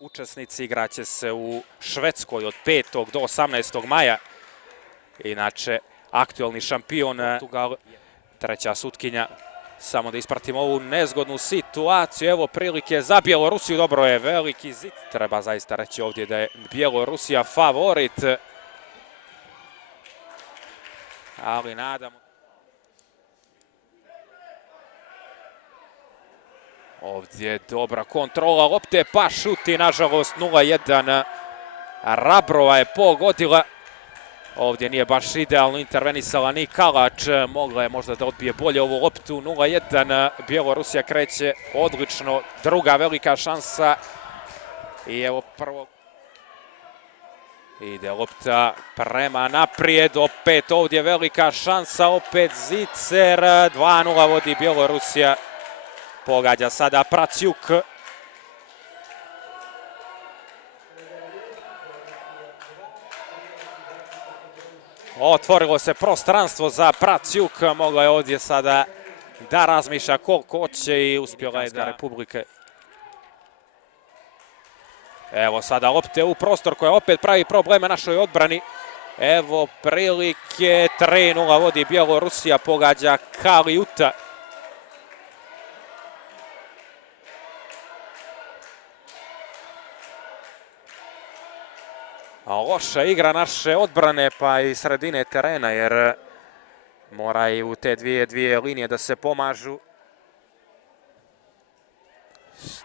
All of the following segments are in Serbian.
Učesnici igraće se u Švedskoj od 5. do 18. maja. Inače, aktuelni šampion Portugal, treća sutkinja. Samo da ispratimo ovu nezgodnu situaciju. Evo prilike za Bjelorusiju. Dobro je, veliki zid. Treba zaista reći ovdje da je Bjelorusija favorit. Ali nadamo. Ovdje dobra kontrola lopte, pa šuti, nažalost 0-1. Rabrova je pogodila. Ovdje nije baš idealno intervenisala ni Kalač. Mogla je možda da odbije bolje ovu loptu. 0-1. Bjelorusija kreće odlično. Druga velika šansa. I evo prvo. Ide lopta prema naprijed. Opet ovdje velika šansa. Opet Zicer. 2-0 vodi Bjelorusija. Pogađa sada Praciuk. Otvorilo se prostranstvo za Praciuk. Mogla je ovdje sada da razmišlja koliko hoće i uspjela je da Republike. Evo sada lopte u prostor koja opet pravi probleme našoj odbrani. Evo prilike. 3-0 vodi Bjelorusija. Pogađa Kalijuta. Loša igra naše odbrane pa i sredine terena jer mora i u te dvije linije da se pomažu.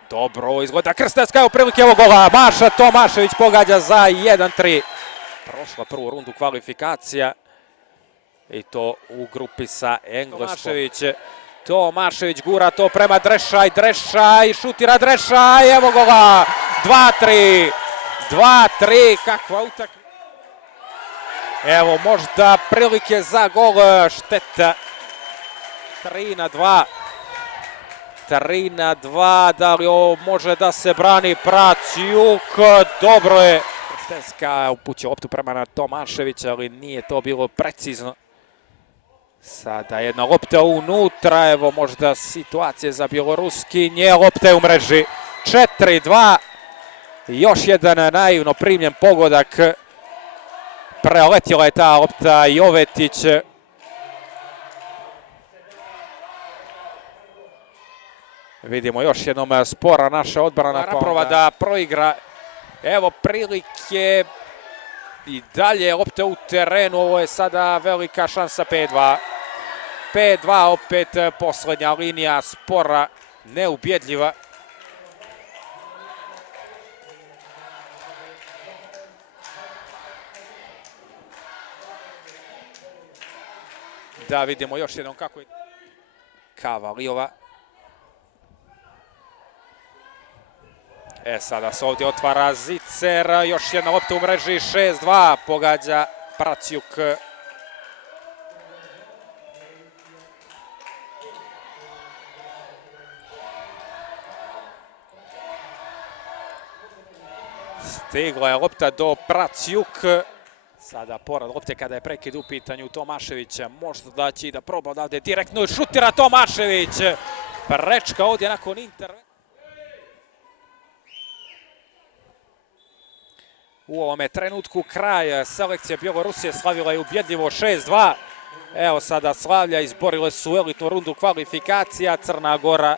Dobro izgleda Krstenska, evo prilike evo gola. Maša Tomašević pogađa za 1-3. Prošla prvu rundu kvalifikacija i to u grupi sa Engleskom. Tomašević gura to prema Drešaj, Drešaj šutira Drešaj, evo gola. 2-3. 2-3, kakva utakmica. Evo možda prilike za gol, šteta. 3-2. 3-2, da li ovo može da se brani Praciuk? Dobro je. Krstenska upućuje loptu prema Tomaševića, ali nije to bilo precizno. Sada jedna lopta unutra, evo možda situacije za Bjeloruskinje, lopta je u mreži. 4-2. Još jedan naivno primljen pogodak. Preletjela je ta lopta Jovetić. Vidimo još jednom spora naša odbrana. Raprova da proigra. Evo prilike. I dalje lopta u terenu. Ovo je sada velika šansa. 5-2. 5-2 opet posljednja linija spora. Neubjedljiva. Da vidimo još jednom kako je Kavalijova. Sada se ovdje otvara Zicer. Još jedna lopta u mreži. 6-2 pogađa Praciuk. Stigla je lopta do Praciuk. Sada porad lopte kada je prekid u pitanju Tomaševića. Možda da će da proba odavde direktno šutira Tomašević. Prečka ovdje nakon intervencije. U ovome trenutku kraj selekcije Bjelorusije slavila je ubjedljivo 6-2. Evo sada Slavlja izborile su elitnu rundu kvalifikacija. Crna Gora